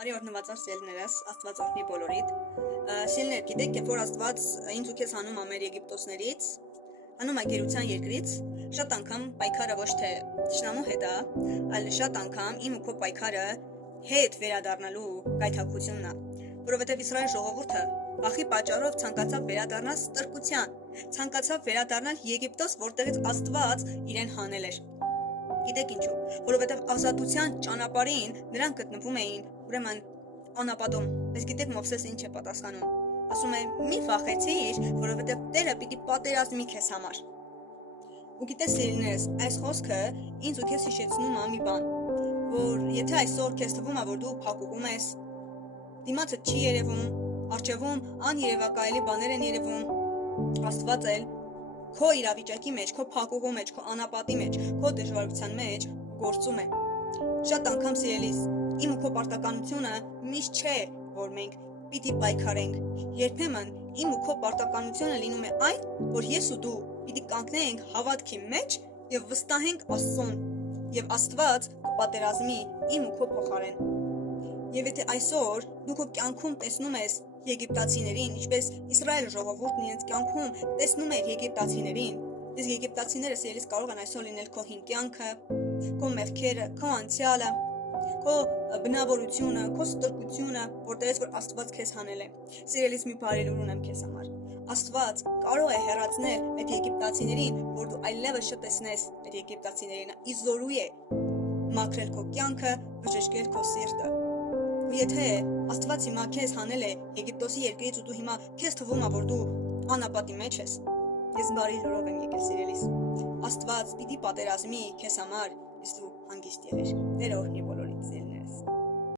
Բարի օրհնված սիրելիներս, Աստված օրհնի բոլորիդ։ Սիրելիներ, գիտեք, երբ որ Աստված ինձ ու քեզ հանում է մեր Եգիպտոսներից, հանում է գերության երկրից, շատ անգամ պայքարը ոչ թե թշնամու հետ է, այլ շատ անգամ իմ ու քո պայքարը հետ վերադառնալու գայթակղությունն է, որովհետև Իսրայել ժողովուրդը վախի պատճառով ցանկացավ վերադառնալ ստրկության, ցանկացավ վերադառնալ Եգիպտոս, որտեղից Աստված իրեն հանել էր։ Գիտեք ինչու, որովհետև ազատության ճանապարհին նրանք գտնվում էին ուրեմն անապատում։ Բայց գիտեք Մովսեսը ինչ է պատասխանում։ Ասում է՝ մի վախեցիր, որովհետև Տերը պիտի պատերազմի քեզ համար։ Ու գիտես սիրելիներս, այս խոսքը ինձ ու քեզ հիշեցնում է մի բան, որ եթե այսօր քեզ թվում է, որ դու փակուղում ես, դիմացը չի երևում, առջևում աներևակայելի բաներ են երևում, Աստված էլ քո իրավիճակի մեջ, քո փակուղու մեջ, քո անապատի մեջ, քո դժվարության մեջ գործում է։ Շատ անգամ սիրելիս, իմ ու քո պարտականությունը միշտ չէ, որ մենք պիտի պայքարենք։ Երբեմն իմ ու քո պարտականությունը լինում է այն, որ ես ու դու պիտի կանգնենք հավատքի մեջ եւ վստահենք Աստծուն, եւ Աստված կպատերազմի իմ ու քո փոխարեն։ Եվ եթե այսօր դու քո կյանքում տեսնում ես եգիպտացիներին, ինչպես Իսրայել ժողովուրդն իրենց կյանքում տեսնում էր եգիպտացիներին, իսկ եգիպտացիները սիրելիս կարող են այսօր լինել քո հին կյանքը, քո մեղքերը, քո անցյալը, քո բնավորությունը, քո ստրկությունը, որտեղից որ Աստված քեզ հանել է։ Սիրելիս մի բարի լուր ունեմ քեզ համար։ Աստված կարող է հեռացնել այդ եգիպտացիներին, որ դու այլևս չտեսնես այդ եգիպտացիներին, իզորու է մաքրել քո կյանքը, բժշկել քո սիրտը։ Ու եթե Աստված հիմա քեզ հանել է Եգիպտոսի երկրից ու դու հիմա քեզ թվում է, որ դու անապատի մեջ ես, ես բարի լուրով եմ եկել սիրելիս։ Աստված պիտի պատերազմի քեզ համար, իսկ դու հանգիստ եղիր։ Տերը օրհնի